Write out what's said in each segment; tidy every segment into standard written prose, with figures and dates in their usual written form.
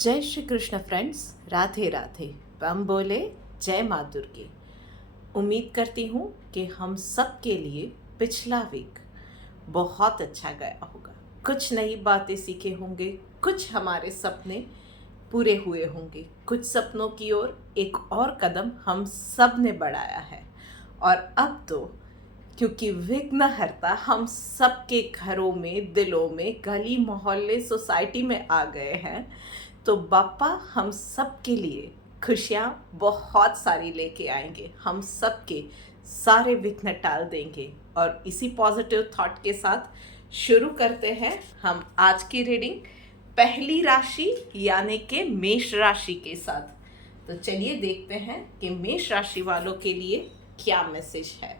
जय श्री कृष्ण फ्रेंड्स, राधे राधे। हम बोले जय माँ दुर्गे। उम्मीद करती हूँ कि हम सब के लिए पिछला वीक बहुत अच्छा गया होगा। कुछ नई बातें सीखे होंगे, कुछ हमारे सपने पूरे हुए होंगे, कुछ सपनों की ओर एक और कदम हम सब ने बढ़ाया है। और अब तो क्योंकि विघ्नहर्ता हम सबके घरों में, दिलों में, गली मोहल्ले, सोसाइटी में आ गए हैं, तो बापा हम सब के लिए खुशियाँ बहुत सारी लेके आएंगे। हम सबके सारे विघ्न टाल देंगे। और इसी पॉजिटिव थॉट के साथ शुरू करते हैं हम आज की रीडिंग पहली राशि यानी कि मेष राशि के साथ। तो चलिए देखते हैं कि मेष राशि वालों के लिए क्या मैसेज है।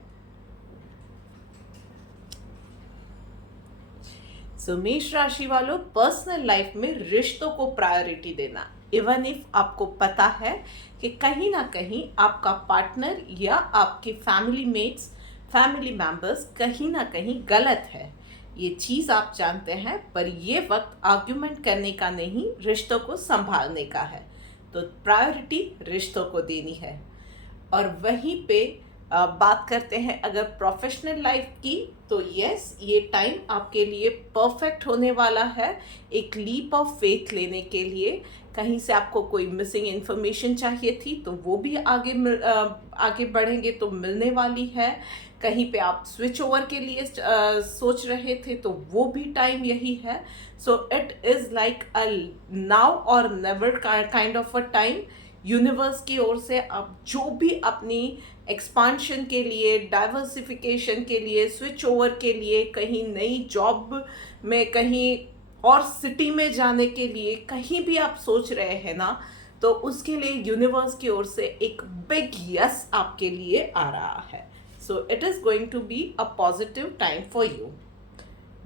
मेष राशि वालों, पर्सनल लाइफ में रिश्तों को प्रायोरिटी देना। इवन इफ आपको पता है कि कहीं ना कहीं आपका पार्टनर या आपके फैमिली मेट्स, फैमिली मेंबर्स कहीं ना कहीं गलत है, ये चीज़ आप जानते हैं, पर ये वक्त आर्ग्यूमेंट करने का नहीं, रिश्तों को संभालने का है। तो प्रायोरिटी रिश्तों को देनी है। और वहीं पे बात करते हैं अगर प्रोफेशनल लाइफ की, तो यस, ये टाइम आपके लिए परफेक्ट होने वाला है एक लीप ऑफ फेथ लेने के लिए। कहीं से आपको कोई मिसिंग इन्फॉर्मेशन चाहिए थी तो वो भी आगे बढ़ेंगे तो मिलने वाली है। कहीं पे आप स्विच ओवर के लिए सोच रहे थे तो वो भी टाइम यही है। So it is like a now or never kind of a time. Universe की ओर से आप जो भी अपनी एक्सपांशन के लिए, डाइवर्सिफिकेशन के लिए, स्विच ओवर के लिए, कहीं नई जॉब में, कहीं और सिटी में जाने के लिए, कहीं भी आप सोच रहे हैं ना, तो उसके लिए यूनिवर्स की ओर से एक बिग यस आपके लिए आ रहा है। So it is going to be a positive time for you.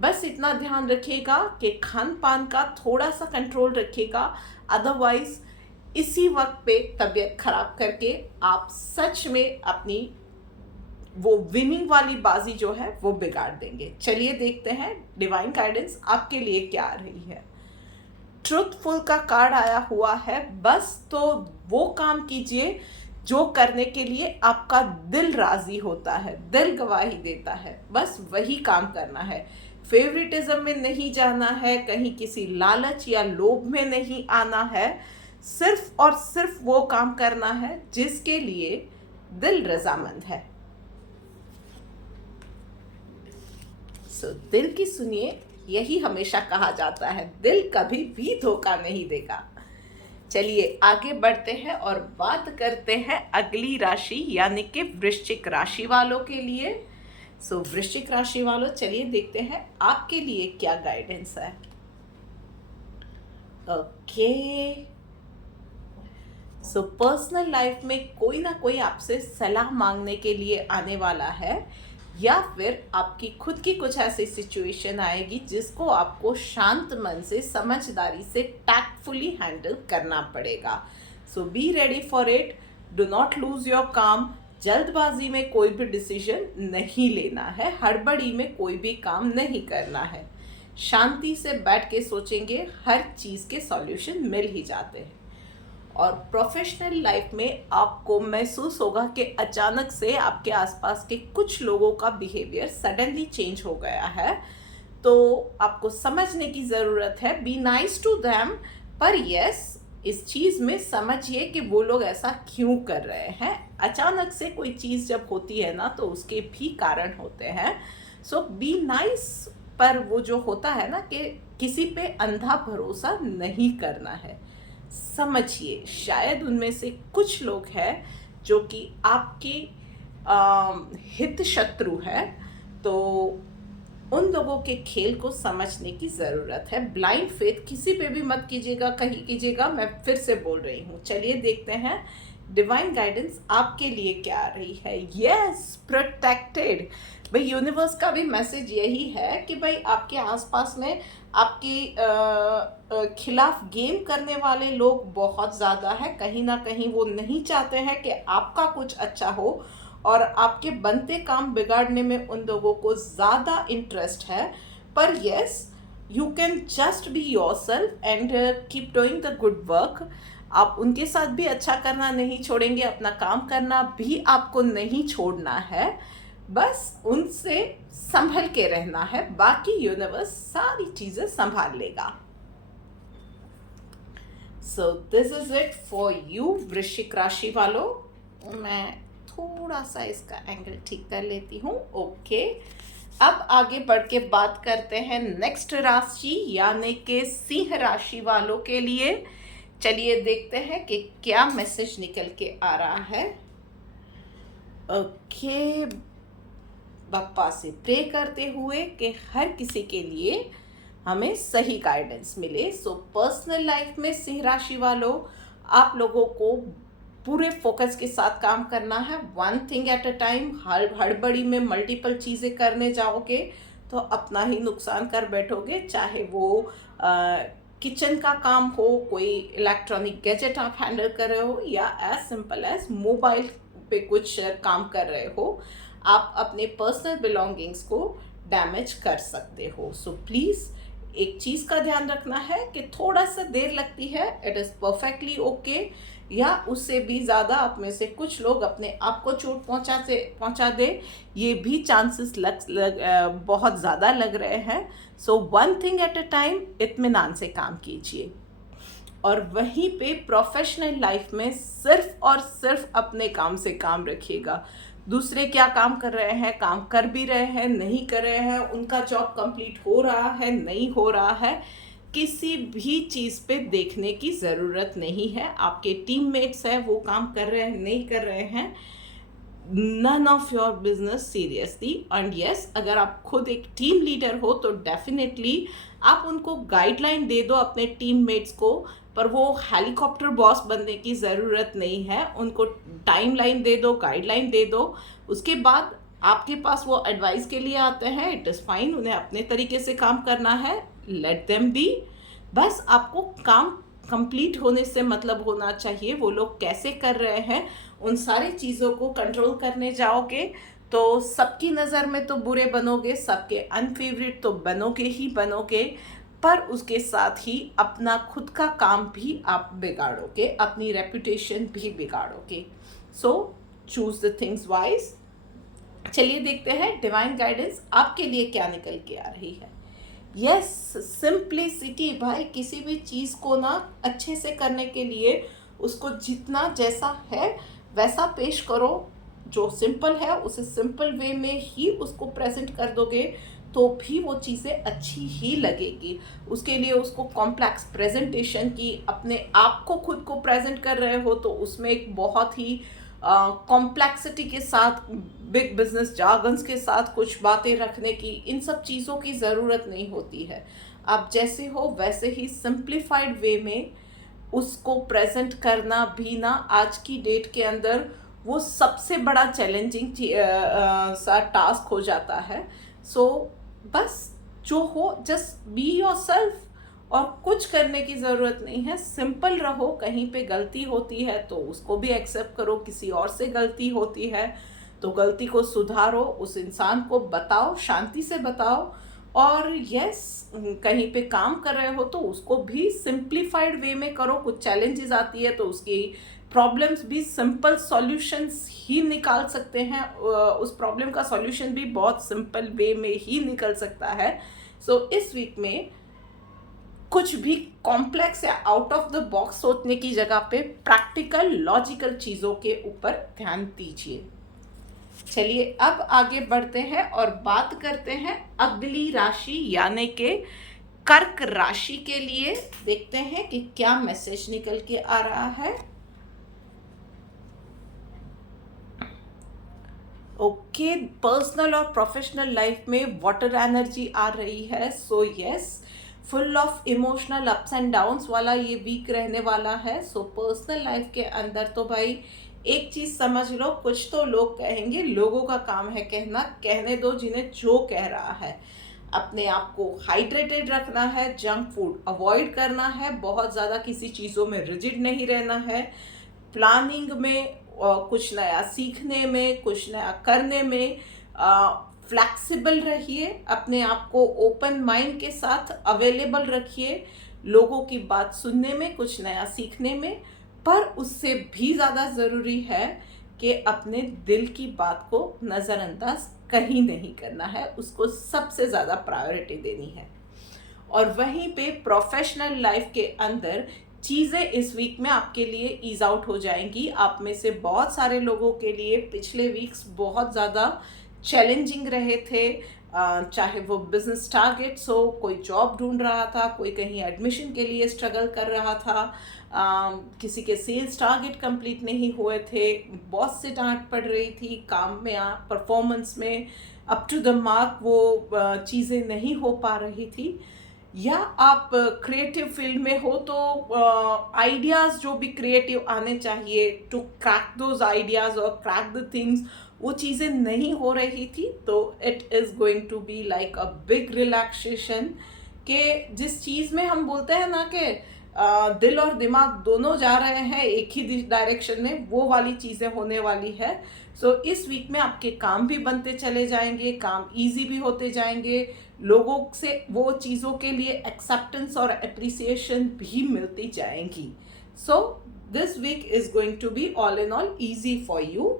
बस इतना ध्यान रखिएगा कि खान पान का थोड़ा सा कंट्रोल रखिएगा, अदरवाइज इसी वक्त पे तबीयत खराब करके आप सच में अपनी वो विनिंग वाली बाजी जो है वो बिगाड़ देंगे। चलिए देखते हैं डिवाइन गाइडेंस आपके लिए क्या आ रही है। ट्रुथफुल का कार्ड आया हुआ है। बस तो वो काम कीजिए जो करने के लिए आपका दिल राजी होता है, दिल गवाही देता है, बस वही काम करना है। फेवरेटिज्म में नहीं जाना है, कहीं किसी लालच या लोभ में नहीं आना है। सिर्फ और सिर्फ वो काम करना है जिसके लिए दिल रजामंद है। दिल की सुनिए, यही हमेशा कहा जाता है, दिल कभी भी धोखा नहीं देगा। चलिए आगे बढ़ते हैं और बात करते हैं अगली राशि यानी कि वृश्चिक राशि वालों के लिए। वृश्चिक राशि वालों, चलिए देखते हैं आपके लिए क्या गाइडेंस है। ओके, पर्सनल लाइफ में कोई ना कोई आपसे सलाह मांगने के लिए आने वाला है, या फिर आपकी खुद की कुछ ऐसी सिचुएशन आएगी जिसको आपको शांत मन से, समझदारी से, टैक्टफुली हैंडल करना पड़ेगा। Be ready for it, do not lose your काम। जल्दबाजी में कोई भी डिसीजन नहीं लेना है, हड़बड़ी में कोई भी काम नहीं करना है। शांति से बैठ के सोचेंगे, हर चीज़ के सॉल्यूशन मिल ही जाते हैं। और प्रोफेशनल लाइफ में आपको महसूस होगा कि अचानक से आपके आसपास के कुछ लोगों का बिहेवियर सडनली चेंज हो गया है, तो आपको समझने की ज़रूरत है। बी नाइस टू देम, पर यस, इस चीज़ में समझिए कि वो लोग ऐसा क्यों कर रहे हैं। अचानक से कोई चीज़ जब होती है ना, तो उसके भी कारण होते हैं। बी नाइस, पर वो जो होता है ना कि किसी पे अंधा भरोसा नहीं करना है। समझिए, शायद उनमें से कुछ लोग हैं जो कि आपके हित शत्रु है, तो उन लोगों के खेल को समझने की ज़रूरत है। ब्लाइंड फेथ किसी पे भी मत कीजिएगा, कहीं कीजिएगा, मैं फिर से बोल रही हूँ। चलिए देखते हैं डिवाइन गाइडेंस आपके लिए क्या आ रही है। Yes, protected. भाई यूनिवर्स का भी मैसेज यही है कि भाई आपके आसपास में आपके खिलाफ गेम करने वाले लोग बहुत ज़्यादा है। कहीं ना कहीं वो नहीं चाहते हैं कि आपका कुछ अच्छा हो, और आपके बनते काम बिगाड़ने में उन लोगों को ज़्यादा इंटरेस्ट है। पर yes, you can just be your self and keep doing the good work. आप उनके साथ भी अच्छा करना नहीं छोड़ेंगे, अपना काम करना भी आपको नहीं छोड़ना है, बस उनसे संभल के रहना है, बाकी यूनिवर्स सारी चीजें संभाल लेगा। सो this is it for you वृश्चिक राशि वालों। मैं थोड़ा सा इसका एंगल ठीक कर लेती हूँ। ओके, अब आगे बढ़ के बात करते हैं नेक्स्ट राशि यानी कि सिंह राशि वालों के लिए। चलिए देखते हैं कि क्या मैसेज निकल के आ रहा है। ओके, बापा से प्रे करते हुए कि हर किसी के लिए हमें सही गाइडेंस मिले। सो पर्सनल लाइफ में सिंह राशि वालों, आप लोगों को पूरे फोकस के साथ काम करना है, one thing at a time. हड़बड़ी में मल्टीपल चीज़ें करने जाओगे तो अपना ही नुकसान कर बैठोगे, चाहे वो किचन का काम हो, कोई इलेक्ट्रॉनिक गैजेट आप हैंडल कर रहे हो, या एज सिंपल एज मोबाइल पे कुछ काम कर रहे हो, आप अपने पर्सनल बिलोंगिंग्स को डैमेज कर सकते हो। सो प्लीज़ एक चीज़ का ध्यान रखना है कि थोड़ा सा देर लगती है, इट इज़ परफेक्टली ओके, या उससे भी ज़्यादा आप में से कुछ लोग अपने आप को चोट पहुंचा दे, ये भी चांसेस बहुत ज़्यादा लग रहे हैं। So one thing at a time, इत्मीनान से काम कीजिए। और वहीं पे प्रोफेशनल लाइफ में सिर्फ और सिर्फ अपने काम से काम रखिएगा। दूसरे क्या काम कर रहे हैं, काम कर भी रहे हैं, नहीं कर रहे हैं, उनका जॉब कंप्लीट हो रहा है, नहीं हो रहा है, किसी भी चीज़ पे देखने की ज़रूरत नहीं है। आपके टीममेट्स हैं, वो काम कर रहे हैं, नहीं कर रहे हैं, none of your business seriously. And yes, अगर आप खुद एक टीम लीडर हो तो डेफिनेटली आप उनको गाइडलाइन दे दो अपने टीममेट्स को, पर वो हेलीकॉप्टर बॉस बनने की ज़रूरत नहीं है। उनको टाइमलाइन दे दो, गाइडलाइन दे दो, उसके बाद आपके पास वो एडवाइस के लिए आते हैं, इट इज़ फाइन, उन्हें अपने तरीके से काम करना है, लेट देम बी। बस आपको काम कंप्लीट होने से मतलब होना चाहिए, वो लोग कैसे कर रहे हैं उन सारी चीज़ों को कंट्रोल करने जाओगे तो सबकी नज़र में तो बुरे बनोगे, सबके अनफेवरेट तो बनोगे ही बनोगे, पर उसके साथ ही अपना खुद का काम भी आप बिगाड़ोगे, अपनी रेपुटेशन भी बिगाड़ोगे। So choose the things wise. चलिए देखते हैं डिवाइन गाइडेंस आपके लिए क्या निकल के आ रही है। यस, सिंप्लिसिटी भाई, किसी भी चीज़ को ना अच्छे से करने के लिए उसको जितना जैसा है वैसा पेश करो। जो सिंपल है उसे सिंपल वे में ही उसको प्रेजेंट कर दोगे तो भी वो चीज़ें अच्छी ही लगेगी। उसके लिए उसको कॉम्प्लेक्स प्रेजेंटेशन की, अपने आप को खुद को प्रेजेंट कर रहे हो तो उसमें एक बहुत ही कॉम्प्लेक्सिटी के साथ, बिग बिजनेस जार्गन्स के साथ कुछ बातें रखने की, इन सब चीज़ों की ज़रूरत नहीं होती है। आप जैसे हो वैसे ही सिंप्लीफाइड वे में उसको प्रेजेंट करना भी ना आज की डेट के अंदर वो सबसे बड़ा चैलेंजिंग सा टास्क हो जाता है। सो बस जो हो, जस्ट बी योरसेल्फ, और कुछ करने की ज़रूरत नहीं है, सिंपल रहो। कहीं पे गलती होती है तो उसको भी एक्सेप्ट करो, किसी और से गलती होती है तो गलती को सुधारो, उस इंसान को बताओ, शांति से बताओ। और यस, कहीं पे काम कर रहे हो तो उसको भी सिंप्लीफाइड वे में करो। कुछ चैलेंजेस आती है तो उसकी प्रॉब्लम्स भी सिंपल सॉल्यूशंस ही निकाल सकते हैं, उस प्रॉब्लम का सॉल्यूशन भी बहुत सिंपल वे में ही निकल सकता है। सो इस वीक में कुछ भी कॉम्प्लेक्स या आउट ऑफ द बॉक्स सोचने की जगह पे प्रैक्टिकल लॉजिकल चीज़ों के ऊपर ध्यान दीजिए। चलिए अब आगे बढ़ते हैं और बात करते हैं अगली राशि यानी कि कर्क राशि के लिए। देखते हैं कि क्या मैसेज निकल के आ रहा है। ओके, पर्सनल और प्रोफेशनल लाइफ में वाटर एनर्जी आ रही है। So yes, full of emotional ups and downs वाला ये वीक रहने वाला है। सो पर्सनल लाइफ के अंदर तो भाई एक चीज़ समझ लो, कुछ तो लोग कहेंगे, लोगों का काम है कहना, कहने दो जिन्हें जो कह रहा है। अपने आप को हाइड्रेटेड रखना है, जंक फूड अवॉइड करना है, बहुत ज़्यादा किसी चीज़ों में रिजिड नहीं रहना है, प्लानिंग में, कुछ नया सीखने में, कुछ नया करने में, फ्लेक्सिबल रहिए, अपने आप को ओपन माइंड के साथ अवेलेबल रखिए लोगों की बात सुनने में, कुछ नया सीखने में। पर उससे भी ज़्यादा ज़रूरी है कि अपने दिल की बात को नज़रअंदाज कहीं नहीं करना है, उसको सबसे ज़्यादा प्रायोरिटी देनी है। और वहीं पे प्रोफेशनल लाइफ के अंदर चीज़ें इस वीक में आपके लिए ईज आउट हो जाएंगी। आप में से बहुत सारे लोगों के लिए पिछले वीक्स बहुत ज़्यादा चैलेंजिंग रहे थे, चाहे वो बिजनेस टारगेट्स हो, कोई जॉब ढूंढ रहा था, कोई कहीं एडमिशन के लिए स्ट्रगल कर रहा था, किसी के सेल्स टारगेट कंप्लीट नहीं हुए थे, बॉस से डांट पड़ रही थी, काम में परफॉर्मेंस में अप टू द मार्क वो चीज़ें नहीं हो पा रही थी, या आप क्रिएटिव फील्ड में हो तो आइडियाज़ जो भी क्रिएटिव आने चाहिए टू क्रैक दोज आइडियाज़ और क्रैक द थिंग्स, वो चीज़ें नहीं हो रही थी। तो it is going to be like a big relaxation, कि जिस चीज़ में हम बोलते हैं ना कि दिल और दिमाग दोनों जा रहे हैं एक ही डायरेक्शन में, वो वाली चीज़ें होने वाली है। सो इस वीक में आपके काम भी बनते चले जाएंगे, काम इजी भी होते जाएंगे, लोगों से वो चीज़ों के लिए एक्सेप्टेंस और अप्रिसिएशन भी मिलती जाएंगी। So this week is going to be all in all easy for you.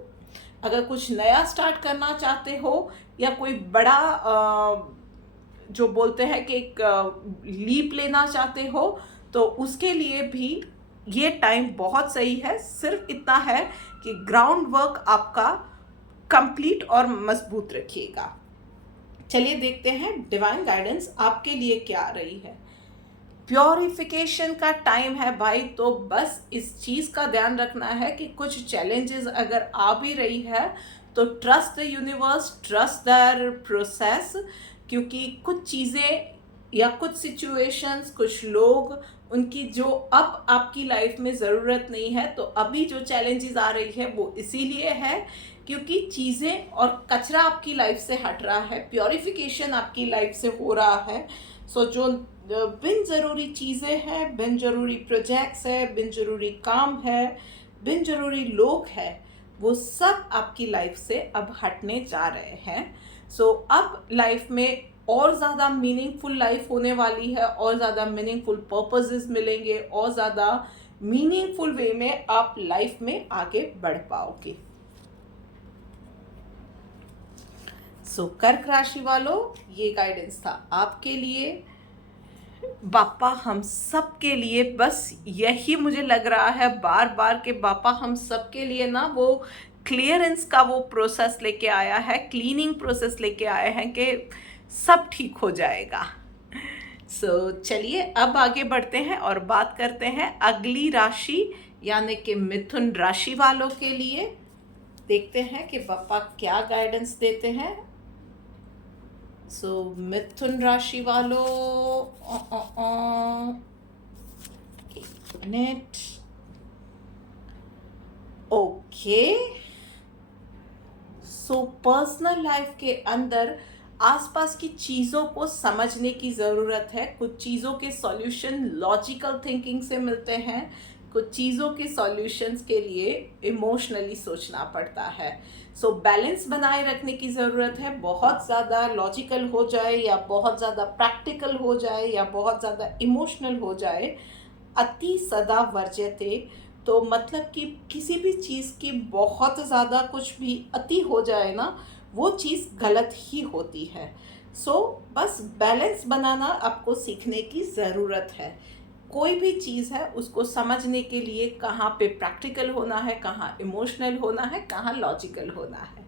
अगर कुछ नया स्टार्ट करना चाहते हो या कोई बड़ा जो बोलते हैं कि एक लीप लेना चाहते हो, तो उसके लिए भी ये टाइम बहुत सही है। सिर्फ इतना है कि ग्राउंड वर्क आपका कंप्लीट और मजबूत रखिएगा। चलिए देखते हैं डिवाइन गाइडेंस आपके लिए क्या आ रही है। प्योरिफिकेशन का टाइम है भाई, तो बस इस चीज़ का ध्यान रखना है कि कुछ चैलेंजेस अगर आ भी रही है तो trust the universe, trust their process, क्योंकि कुछ चीज़ें या कुछ सिचुएशंस, कुछ लोग, उनकी जो अब आपकी लाइफ में ज़रूरत नहीं है। तो अभी जो चैलेंजेस आ रही है वो इसीलिए है क्योंकि चीज़ें और कचरा आपकी लाइफ से हट रहा है, प्योरिफिकेशन आपकी लाइफ से हो रहा है। सो जो बिन ज़रूरी चीज़ें हैं, बिन ज़रूरी प्रोजेक्ट्स है, बिन ज़रूरी काम है, बिन ज़रूरी लोग हैं, वो सब आपकी लाइफ से अब हटने जा रहे हैं। सो अब लाइफ में और ज़्यादा मीनिंगफुल लाइफ होने वाली है, और ज़्यादा मीनिंगफुल पर्पसेस मिलेंगे, और ज़्यादा मीनिंगफुल वे में आप लाइफ में आगे बढ़ पाओगे। सो कर्क राशि वालों, ये गाइडेंस था आपके लिए। बापा हम सब के लिए बस यही मुझे लग रहा है बार बार के बापा हम सब के लिए ना वो क्लियरेंस का वो प्रोसेस लेके आया है, क्लीनिंग प्रोसेस लेके आए हैं कि सब ठीक हो जाएगा। सो चलिए अब आगे बढ़ते हैं और बात करते हैं अगली राशि यानी कि मिथुन राशि वालों के लिए। देखते हैं कि पापा क्या गाइडेंस देते हैं। सो मिथुन राशि वालों, एक minute, okay. So personal life के अंदर आसपास की चीज़ों को समझने की ज़रूरत है। कुछ चीज़ों के सॉल्यूशन लॉजिकल थिंकिंग से मिलते हैं, कुछ चीज़ों के सॉल्यूशंस के लिए इमोशनली सोचना पड़ता है। सो बैलेंस बनाए रखने की ज़रूरत है। बहुत ज़्यादा लॉजिकल हो जाए या बहुत ज़्यादा प्रैक्टिकल हो जाए या बहुत ज़्यादा इमोशनल हो जाए, अति सदा वर्ज्यते। तो मतलब कि किसी भी चीज़ की बहुत ज़्यादा कुछ भी अति हो जाए ना, वो चीज़ गलत ही होती है। सो बस बैलेंस बनाना आपको सीखने की ज़रूरत है। कोई भी चीज़ है उसको समझने के लिए कहाँ पे प्रैक्टिकल होना है, कहाँ इमोशनल होना है, कहाँ लॉजिकल होना है।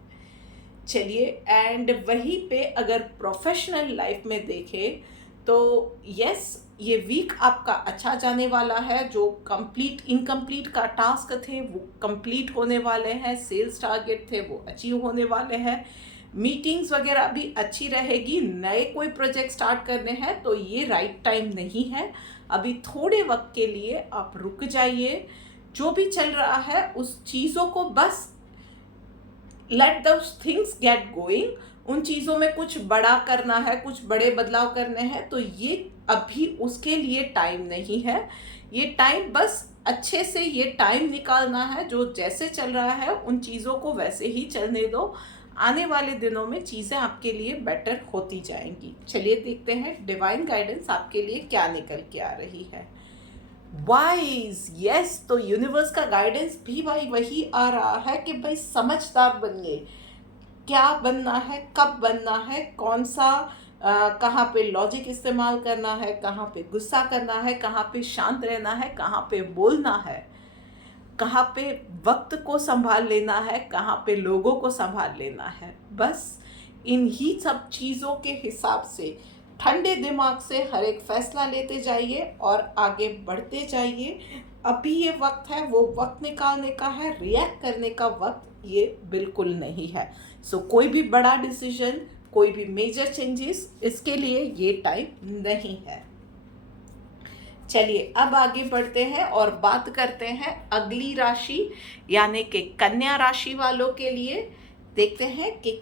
चलिए, एंड वहीं पे अगर प्रोफेशनल लाइफ में देखें तो यस, ये वीक आपका अच्छा जाने वाला है। जो इनकम्प्लीट का टास्क थे वो कंप्लीट होने वाले हैं, सेल्स टारगेट थे वो अचीव होने वाले हैं, मीटिंग्स वगैरह भी अच्छी रहेगी। नए कोई प्रोजेक्ट स्टार्ट करने हैं तो ये राइट टाइम नहीं है, अभी थोड़े वक्त के लिए आप रुक जाइए। जो भी चल रहा है उस चीज़ों को बस let those things get going. उन चीज़ों में कुछ बड़ा करना है, कुछ बड़े बदलाव करने हैं, तो ये अभी उसके लिए टाइम नहीं है। ये टाइम बस अच्छे से ये टाइम निकालना है। जो जैसे चल रहा है उन चीज़ों को वैसे ही चलने दो। आने वाले दिनों में चीज़ें आपके लिए बेटर होती जाएंगी। चलिए देखते हैं डिवाइन गाइडेंस आपके लिए क्या निकल के आ रही है। वाइज, यस, तो यूनिवर्स का गाइडेंस भी भाई वही आ रहा है कि भाई समझदार बनिए। क्या बनना है, कब बनना है, कौन सा कहाँ पे लॉजिक इस्तेमाल करना है, कहाँ पे गुस्सा करना है, कहाँ पे शांत रहना है, कहाँ पे बोलना है, कहाँ पे वक्त को संभाल लेना है, कहाँ पे लोगों को संभाल लेना है। बस इन ही सब चीज़ों के हिसाब से ठंडे दिमाग से हर एक फैसला लेते जाइए और आगे बढ़ते जाइए। अभी ये वक्त है, वो वक्त निकालने का है, रिएक्ट करने का वक्त ये बिल्कुल नहीं है। सो कोई भी बड़ा डिसीजन, कोई भी मेजर चेंजेस, इसके लिए ये टाइम नहीं है। चलिए अब आगे बढ़ते हैं और बात करते हैं अगली राशि यानी कि कन्या राशि वालों के लिए। देखते हैं कि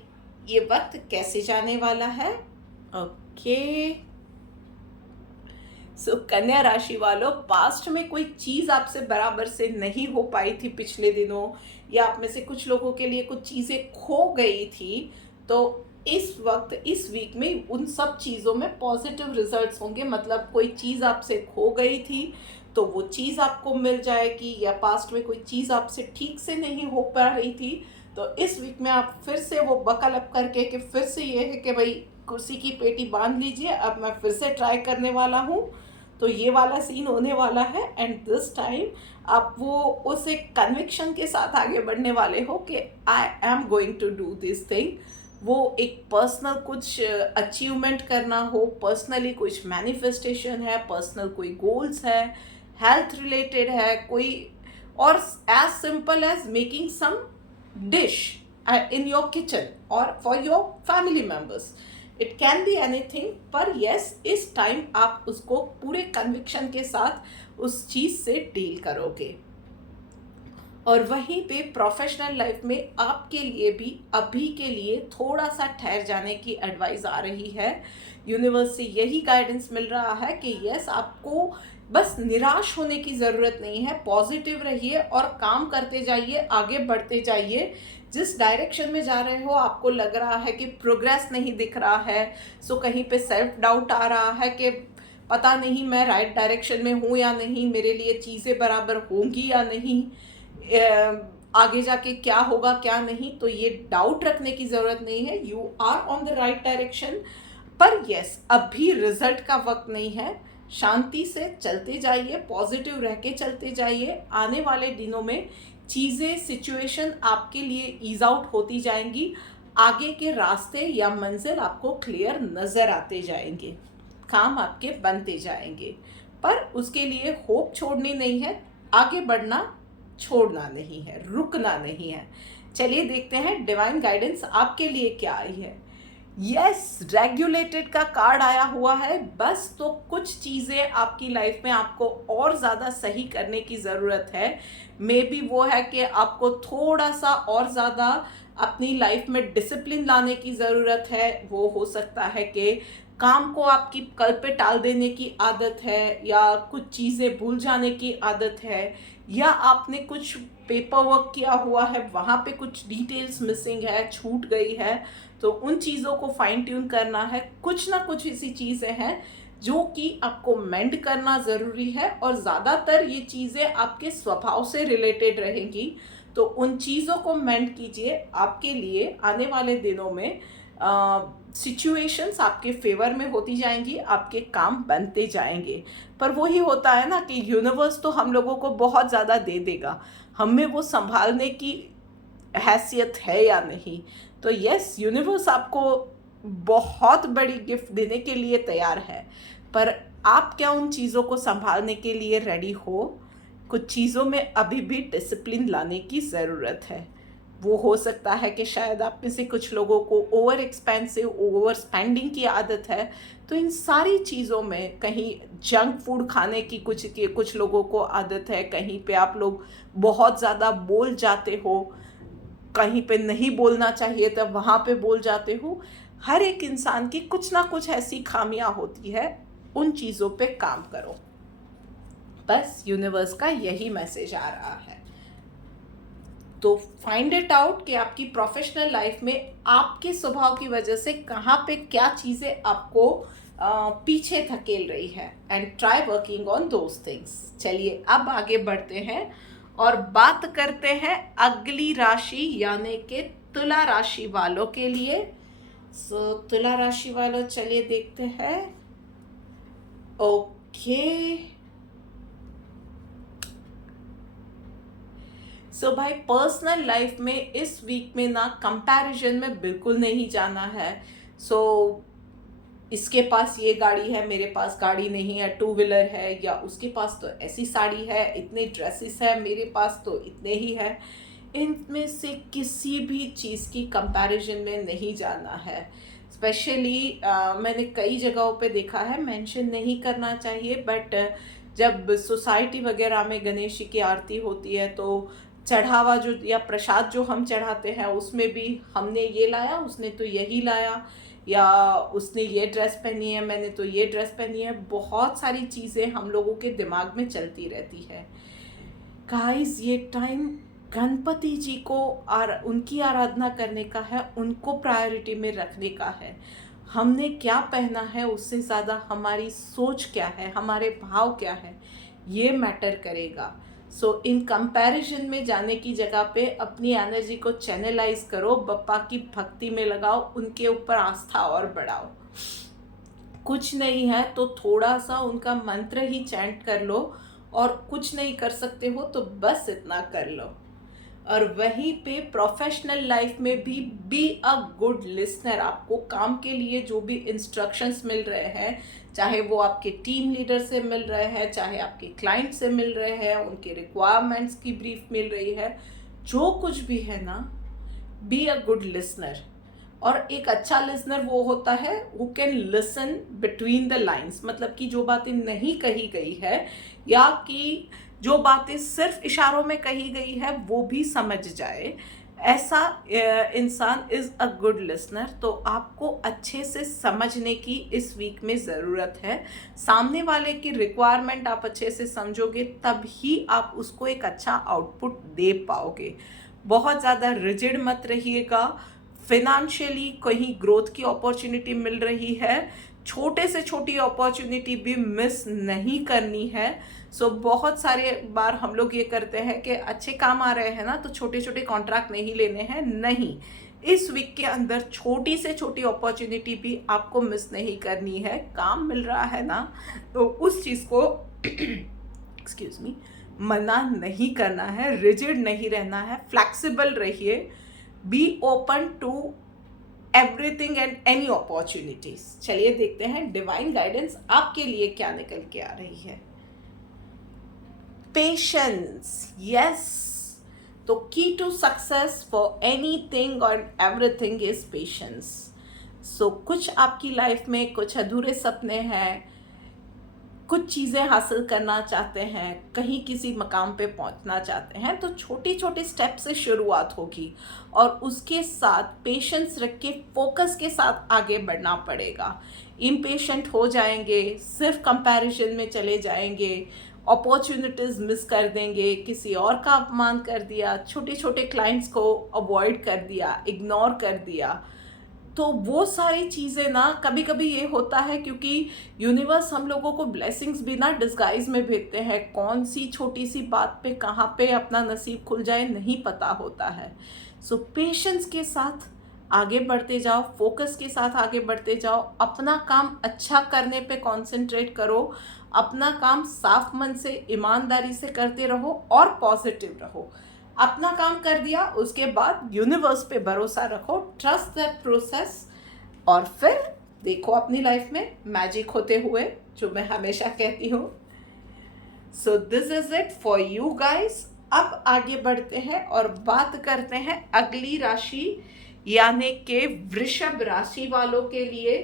ये वक्त कैसे जाने वाला है। ओके, सो कन्या राशि वालों, पास्ट में कोई चीज़ आपसे बराबर से नहीं हो पाई थी पिछले दिनों, या आप में से कुछ लोगों के लिए कुछ चीज़ें खो गई थी, तो इस वक्त इस वीक में उन सब चीज़ों में पॉजिटिव रिजल्ट्स होंगे। मतलब कोई चीज़ आपसे खो गई थी तो वो चीज़ आपको मिल जाएगी, या पास्ट में कोई चीज़ आपसे ठीक से नहीं हो पा रही थी तो इस वीक में आप फिर से वो बकल अप करके कि फिर से ये है कि भाई कुर्सी की पेटी बांध लीजिए, अब मैं फिर से ट्राई करने वाला हूँ। तो ये वाला सीन होने वाला है एंड दिस टाइम आप वो उस एक कन्विक्शन के साथ आगे बढ़ने वाले हो कि I am going to do this thing. वो एक पर्सनल कुछ अचीवमेंट करना हो, पर्सनली कुछ मैनिफेस्टेशन है, पर्सनल कोई गोल्स है, हेल्थ रिलेटेड है कोई, और as simple as making some dish in your kitchen or for your family members. It can be anything, पर yes इस टाइम आप उसको पूरे कन्विक्शन के साथ उस चीज़ से डील करोगे। और वहीं पे प्रोफेशनल लाइफ में आपके लिए भी अभी के लिए थोड़ा सा ठहर जाने की एडवाइस आ रही है। यूनिवर्स से यही गाइडेंस मिल रहा है कि यस, आपको बस निराश होने की ज़रूरत नहीं है, पॉजिटिव रहिए और काम करते जाइए, आगे बढ़ते जाइए। जिस डायरेक्शन में जा रहे हो आपको लग रहा है कि प्रोग्रेस नहीं दिख रहा है, सो कहीं पे सेल्फ डाउट आ रहा है कि पता नहीं मैं राइट डायरेक्शन में हूँ या नहीं, मेरे लिए चीज़ें बराबर होंगी या नहीं, आगे जाके क्या होगा क्या नहीं, तो ये डाउट रखने की ज़रूरत नहीं है। You are on the right direction. पर यस, अभी रिजल्ट का वक्त नहीं है। शांति से चलते जाइए, पॉजिटिव रह के चलते जाइए। आने वाले दिनों में चीज़ें, सिचुएशन आपके लिए ईज आउट होती जाएंगी। आगे के रास्ते या मंजिल आपको क्लियर नज़र आते जाएंगे, काम आपके बनते जाएंगे। पर उसके लिए होप छोड़नी नहीं है, आगे बढ़ना छोड़ना नहीं है, रुकना नहीं है। चलिए देखते हैं डिवाइन गाइडेंस आपके लिए क्या आई है। यस, रेगुलेटेड का कार्ड आया हुआ है। बस तो कुछ चीज़ें आपकी लाइफ में आपको और ज़्यादा सही करने की ज़रूरत है। मे बी वो है कि आपको थोड़ा सा और ज़्यादा अपनी लाइफ में डिसिप्लिन लाने की ज़रूरत है। वो हो सकता है कि काम को आपकी कल पे टाल देने की आदत है, या कुछ चीज़ें भूल जाने की आदत है, या आपने कुछ पेपर वर्क किया हुआ है, वहाँ पे कुछ डिटेल्स मिसिंग है, छूट गई है, तो उन चीज़ों को फाइन ट्यून करना है। कुछ ना कुछ ऐसी चीज़ें हैं जो कि आपको मेंड करना ज़रूरी है, और ज़्यादातर ये चीज़ें आपके स्वभाव से रिलेटेड रहेंगी। तो उन चीज़ों को मेंड कीजिए। आपके लिए आने वाले दिनों में सिचुएशंस आपके फेवर में होती जाएंगी, आपके काम बनते जाएंगे। पर वही होता है ना कि यूनिवर्स तो हम लोगों को बहुत ज़्यादा दे देगा, हमें वो संभालने की हैसियत है या नहीं। तो यस, यूनिवर्स आपको बहुत बड़ी गिफ्ट देने के लिए तैयार है, पर आप क्या उन चीज़ों को संभालने के लिए रेडी हो? कुछ चीज़ों में अभी भी डिसिप्लिन लाने की ज़रूरत है। वो हो सकता है कि शायद आप में से कुछ लोगों को ओवर एक्सपेंसिव, ओवर स्पेंडिंग की आदत है। तो इन सारी चीज़ों में कहीं जंक फूड खाने की कुछ लोगों को आदत है, कहीं पे आप लोग बहुत ज़्यादा बोल जाते हो, कहीं पे नहीं बोलना चाहिए तब वहाँ पे बोल जाते हो। हर एक इंसान की कुछ ना कुछ ऐसी खामियां होती है, उन चीज़ों पे काम करो। बस यूनिवर्स का यही मैसेज आ रहा है। तो फाइंड इट आउट कि आपकी प्रोफेशनल लाइफ में आपके स्वभाव की वजह से कहाँ पे क्या चीज़ें आपको पीछे धकेल रही है, and try working on those things. चलिए अब आगे बढ़ते हैं और बात करते हैं अगली राशि यानी कि तुला राशि वालों के लिए। सो तुला राशि वालों, चलिए देखते हैं। ओके, सो भाई पर्सनल लाइफ में इस वीक में ना कंपैरिजन में बिल्कुल नहीं जाना है। सो इसके पास ये गाड़ी है, मेरे पास गाड़ी नहीं है, टू व्हीलर है, या उसके पास तो ऐसी साड़ी है, इतने ड्रेसेस है, मेरे पास तो इतने ही है। इनमें से किसी भी चीज़ की कंपैरिजन में नहीं जाना है। स्पेशली मैंने कई जगहों पे देखा है, मेंशन नहीं करना चाहिए, बट जब सोसाइटी वगैरह में गणेश जी की आरती होती है तो चढ़ावा जो या प्रसाद जो हम चढ़ाते हैं उसमें भी हमने ये लाया, उसने तो यही लाया, या उसने ये ड्रेस पहनी है, मैंने तो ये ड्रेस पहनी है। बहुत सारी चीज़ें हम लोगों के दिमाग में चलती रहती है। गाइस, ये टाइम गणपति जी को उनकी आराधना करने का है, उनको प्रायोरिटी में रखने का है। हमने क्या पहना है उससे ज़्यादा हमारी सोच क्या है, हमारे भाव क्या है, ये मैटर करेगा। सो इन कंपैरिजन में जाने की जगह पे अपनी एनर्जी को चैनलाइज करो, बप्पा की भक्ति में लगाओ, उनके ऊपर आस्था और बढ़ाओ। कुछ नहीं है तो थोड़ा सा उनका मंत्र ही चैंट कर लो, और कुछ नहीं कर सकते हो तो बस इतना कर लो। और वहीं पे प्रोफेशनल लाइफ में भी बी अ गुड लिसनर। आपको काम के लिए जो भी इंस्ट्रक्शंस मिल रहे हैं, चाहे वो आपके टीम लीडर से मिल रहे हैं, चाहे आपके क्लाइंट से मिल रहे हैं, उनके रिक्वायरमेंट्स की ब्रीफ मिल रही है, जो कुछ भी है ना, बी अ गुड लिसनर। और एक अच्छा लिसनर वो होता है who can listen between the lines, मतलब कि जो बातें नहीं कही गई है या कि जो बातें सिर्फ इशारों में कही गई है वो भी समझ जाए, ऐसा इंसान इज़ अ गुड लिसनर। तो आपको अच्छे से समझने की इस वीक में ज़रूरत है। सामने वाले की रिक्वायरमेंट आप अच्छे से समझोगे तब ही आप उसको एक अच्छा आउटपुट दे पाओगे। बहुत ज़्यादा रिजिड मत रहिएगा। फिनेंशियली कहीं ग्रोथ की अपॉर्चुनिटी मिल रही है, छोटे से छोटी अपॉर्चुनिटी भी मिस नहीं करनी है। सो बहुत सारे बार हम लोग ये करते हैं कि अच्छे काम आ रहे हैं ना तो छोटे छोटे कॉन्ट्रैक्ट नहीं लेने हैं। नहीं, इस वीक के अंदर छोटी से छोटी अपॉर्चुनिटी भी आपको मिस नहीं करनी है। काम मिल रहा है ना तो उस चीज़ को एक्सक्यूज मी, मना नहीं करना है, रिजिड नहीं रहना है, फ्लैक्सिबल रहिए, be open to everything and any opportunities. चलिए देखते हैं डिवाइन गाइडेंस आपके लिए क्या निकल के आ रही है। Patience, yes. तो की टू सक्सेस फॉर एनीथिंग और एवरीथिंग इज पेशेंस। सो कुछ आपकी लाइफ में कुछ अधूरे सपने हैं, कुछ चीज़ें हासिल करना चाहते हैं, कहीं किसी मकाम पे पहुंचना चाहते हैं, तो छोटी छोटी स्टेप से शुरुआत होगी और उसके साथ पेशेंस रख के फोकस के साथ आगे बढ़ना पड़ेगा। इम्पेशेंट हो जाएंगे, सिर्फ कंपैरिजन में चले जाएंगे, अपॉर्चुनिटीज़ मिस कर देंगे, किसी और का अपमान कर दिया, छोटे छोटे क्लाइंट्स को अवॉइड कर दिया, इग्नोर कर दिया। तो वो सारी चीज़ें ना कभी कभी ये होता है क्योंकि यूनिवर्स हम लोगों को ब्लेसिंग्स भी ना डिस्गाइज में भेजते हैं। कौन सी छोटी सी बात पे कहाँ पे अपना नसीब खुल जाए नहीं पता होता है। सो पेशेंस के साथ आगे बढ़ते जाओ, फोकस के साथ आगे बढ़ते जाओ, अपना काम अच्छा करने पे कंसंट्रेट करो, अपना काम साफ मन से ईमानदारी से करते रहो और पॉजिटिव रहो। अपना काम कर दिया उसके बाद यूनिवर्स पे भरोसा रखो, ट्रस्ट दैट प्रोसेस, और फिर देखो अपनी लाइफ में मैजिक होते हुए, जो मैं हमेशा कहती हूँ। सो this is it for you guys. अब आगे बढ़ते हैं और बात करते हैं अगली राशि यानी कि वृषभ राशि वालों के लिए।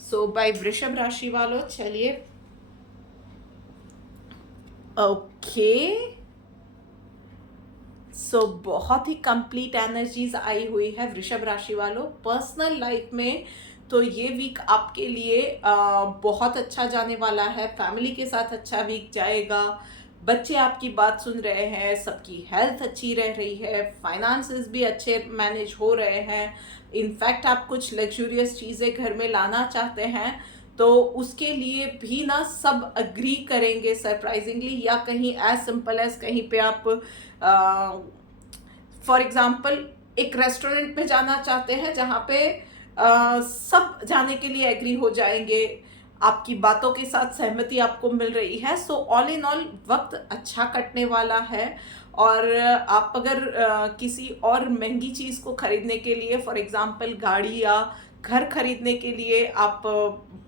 सो बाय वृषभ राशि वालों, चलिए ओके। सो बहुत ही कंप्लीट एनर्जीज आई हुई है वृषभ राशि वालों। पर्सनल लाइफ में तो ये वीक आपके लिए बहुत अच्छा जाने वाला है। फैमिली के साथ अच्छा वीक जाएगा, बच्चे आपकी बात सुन रहे हैं, सबकी हेल्थ अच्छी रह रही है, फाइनेंसेस भी अच्छे मैनेज हो रहे हैं, इनफैक्ट आप कुछ लग्जूरियस चीज़ें घर में लाना चाहते हैं तो उसके लिए भी ना सब अग्री करेंगे सरप्राइजिंगली, या कहीं एज सिंपल एज कहीं पे आप फॉर एग्जांपल एक रेस्टोरेंट पे जाना चाहते हैं जहाँ पे सब जाने के लिए एग्री हो जाएंगे, आपकी बातों के साथ सहमति आपको मिल रही है। सो ऑल इन ऑल वक्त अच्छा कटने वाला है। और आप अगर किसी और महंगी चीज़ को खरीदने के लिए, फॉर एग्जांपल गाड़ी या घर खरीदने के लिए आप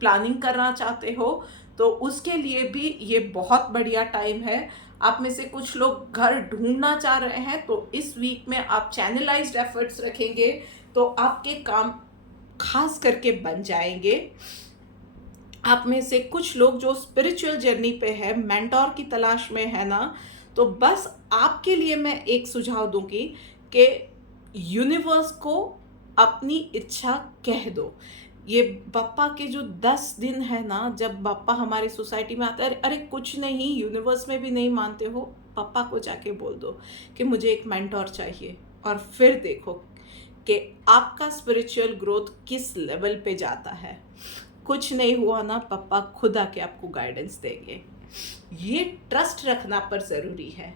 प्लानिंग करना चाहते हो तो उसके लिए भी ये बहुत बढ़िया टाइम है। आप में से कुछ लोग घर ढूंढना चाह रहे हैं तो इस वीक में आप चैनलाइज्ड एफर्ट्स रखेंगे तो आपके काम खास करके बन जाएंगे। आप में से कुछ लोग जो स्पिरिचुअल जर्नी पे है, मेंटोर की तलाश में है ना, तो बस आपके लिए मैं एक सुझाव दूंगी कि यूनिवर्स को अपनी इच्छा कह दो। ये बप्पा के जो 10 दिन है ना, जब बप्पा हमारी सोसाइटी में आता है, अरे कुछ नहीं, यूनिवर्स में भी नहीं मानते हो, पप्पा को जाके बोल दो कि मुझे एक मेंटोर चाहिए, और फिर देखो कि आपका स्पिरिचुअल ग्रोथ किस लेवल पे जाता है। कुछ नहीं हुआ ना, पप्पा खुद आके आपको गाइडेंस देंगे। ये ट्रस्ट रखना पर ज़रूरी है।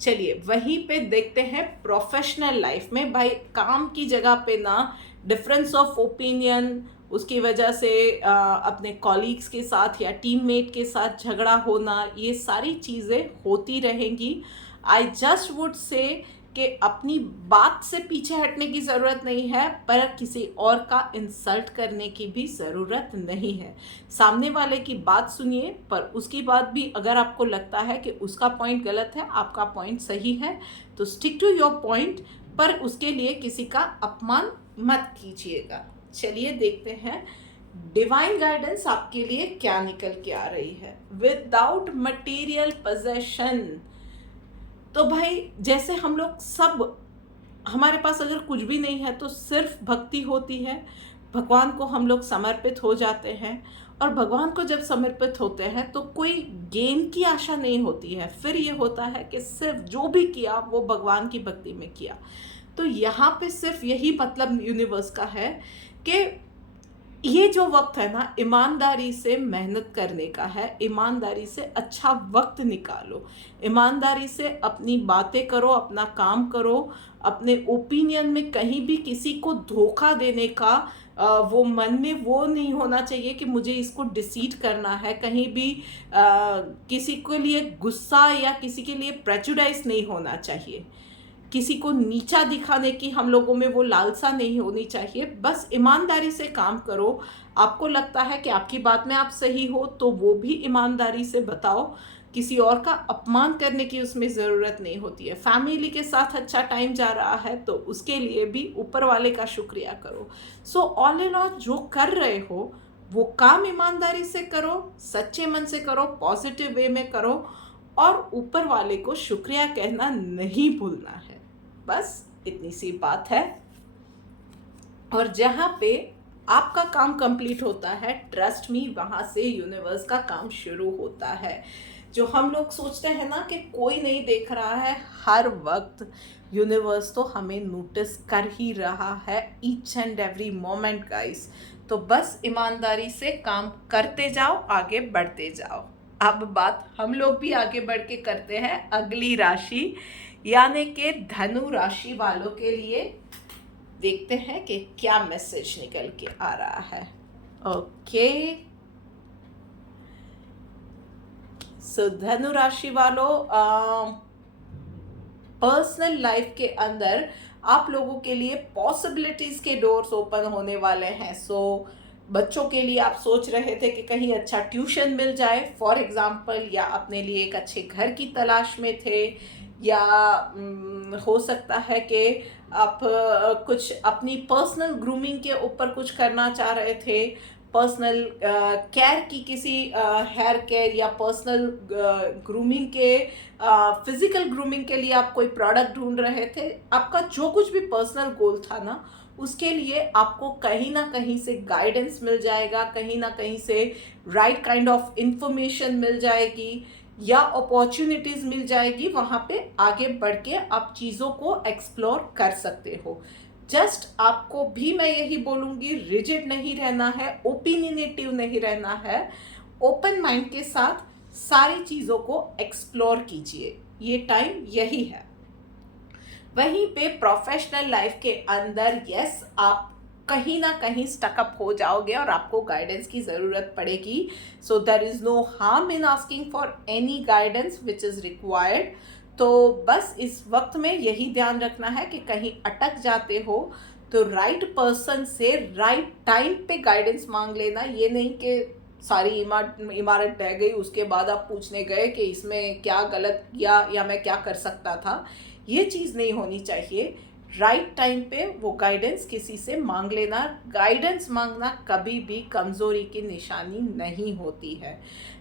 चलिए वहीं पे देखते हैं प्रोफेशनल लाइफ में। भाई काम की जगह पे ना डिफरेंस ऑफ ओपिनियन, उसकी वजह से अपने कॉलीग्स के साथ या टीममेट के साथ झगड़ा होना, ये सारी चीज़ें होती रहेंगी। आई जस्ट वुड से कि अपनी बात से पीछे हटने की ज़रूरत नहीं है, पर किसी और का इंसल्ट करने की भी ज़रूरत नहीं है। सामने वाले की बात सुनिए, पर उसकी बात भी अगर आपको लगता है कि उसका पॉइंट गलत है, आपका पॉइंट सही है, तो स्टिक टू योर पॉइंट, पर उसके लिए किसी का अपमान मत कीजिएगा। चलिए देखते हैं डिवाइन गाइडेंस आपके लिए क्या निकल के आ रही है। विदाउट मटेरियल पोजेशन, तो भाई जैसे हम लोग सब, हमारे पास अगर कुछ भी नहीं है तो सिर्फ भक्ति होती है, भगवान को हम लोग समर्पित हो जाते हैं, और भगवान को जब समर्पित होते हैं तो कोई गेन की आशा नहीं होती है। फिर ये होता है कि सिर्फ जो भी किया वो भगवान की भक्ति में किया। तो यहाँ पे सिर्फ यही मतलब यूनिवर्स का है कि ये जो वक्त है ना, ईमानदारी से मेहनत करने का है, ईमानदारी से अच्छा वक्त निकालो, ईमानदारी से अपनी बातें करो, अपना काम करो। अपने ओपिनियन में कहीं भी किसी को धोखा देने का वो मन में वो नहीं होना चाहिए कि मुझे इसको डिसीट करना है। कहीं भी किसी के लिए गुस्सा या किसी के लिए प्रेजुडाइज नहीं होना चाहिए। किसी को नीचा दिखाने की हम लोगों में वो लालसा नहीं होनी चाहिए। बस ईमानदारी से काम करो। आपको लगता है कि आपकी बात में आप सही हो तो वो भी ईमानदारी से बताओ। किसी और का अपमान करने की उसमें ज़रूरत नहीं होती है। फैमिली के साथ अच्छा टाइम जा रहा है तो उसके लिए भी ऊपर वाले का शुक्रिया करो। सो ऑल इन ऑल जो कर रहे हो वो काम ईमानदारी से करो, सच्चे मन से करो, पॉजिटिव वे में करो, और ऊपर वाले को शुक्रिया कहना नहीं भूलना है। बस इतनी सी बात है। और जहाँ पे आपका काम कंप्लीट होता है, ट्रस्ट मी, वहाँ से यूनिवर्स का काम शुरू होता है। जो हम लोग सोचते हैं ना कि कोई नहीं देख रहा है, हर वक्त यूनिवर्स तो हमें नोटिस कर ही रहा है, each and every moment guys. तो बस ईमानदारी से काम करते जाओ, आगे बढ़ते जाओ। अब बात हम लोग भी आगे बढ़ के करते हैं अगली राशि यानी कि धनु राशि वालों के लिए। देखते हैं कि क्या मैसेज निकल के आ रहा है। ओके, सो धनु राशि वालों, पर्सनल लाइफ के अंदर आप लोगों के लिए पॉसिबिलिटीज के डोर्स ओपन होने वाले हैं। सो बच्चों के लिए आप सोच रहे थे कि कहीं अच्छा ट्यूशन मिल जाए फॉर एग्जाम्पल, या अपने लिए एक अच्छे घर की तलाश में थे, या हो सकता है कि आप कुछ अपनी पर्सनल ग्रूमिंग के ऊपर कुछ करना चाह रहे थे, पर्सनल केयर की, किसी हेयर केयर या पर्सनल ग्रूमिंग के, फिजिकल ग्रूमिंग के लिए आप कोई प्रोडक्ट ढूंढ रहे थे। आपका जो कुछ भी पर्सनल गोल था ना, उसके लिए आपको कहीं ना कहीं से गाइडेंस मिल जाएगा, कहीं ना कहीं से राइट काइंड ऑफ इंफॉर्मेशन मिल जाएगी, या अपॉर्चुनिटीज़ मिल जाएगी, वहाँ पे आगे बढ़ के आप चीज़ों को एक्सप्लोर कर सकते हो। जस्ट आपको भी मैं यही बोलूँगी, रिजिड नहीं रहना है, ओपिनियनेटिव नहीं रहना है, ओपन माइंड के साथ सारी चीज़ों को एक्सप्लोर कीजिए, ये टाइम यही है। वहीं पे प्रोफेशनल लाइफ के अंदर यस, आप कहीं ना कहीं स्टकअप हो जाओगे और आपको गाइडेंस की ज़रूरत पड़ेगी। So there is no harm in asking for any guidance which is required. तो बस इस वक्त में यही ध्यान रखना है कि कहीं अटक जाते हो तो राइट पर्सन से राइट टाइम पे गाइडेंस मांग लेना। ये नहीं कि सारी इमारत ढह गई उसके बाद आप पूछने गए कि इसमें क्या गलत किया या मैं क्या कर सकता था। ये चीज़ नहीं होनी चाहिए। राइट टाइम पे वो गाइडेंस किसी से मांग लेना। गाइडेंस मांगना कभी भी कमज़ोरी की निशानी नहीं होती है।